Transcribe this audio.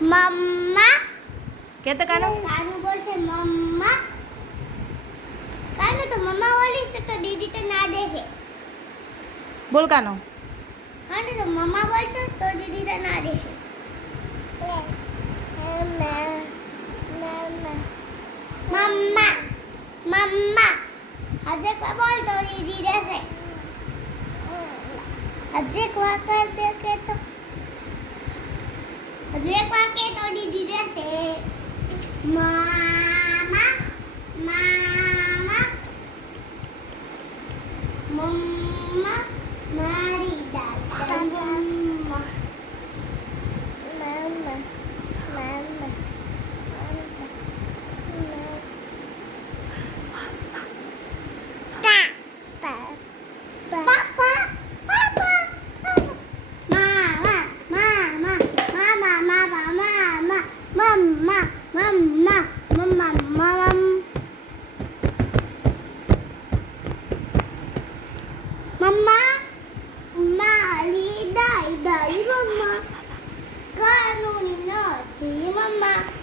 મમ્મા કે તો કાનો કાનું બોલશે મમ્મા. કાનું તો મમ્મા બોલીશ તો દીદી તો ના દેશે. બોલ કાનો કાનું તો મમ્મા બોલતો તો દીદી તો ના દેશે. મમ્મા મમ્મા હજે કો બોલ તો દીદી દેશે. હજે એક વાર કર દે કે તો હજુ એક વાર કે તો દીદી દેશે. મા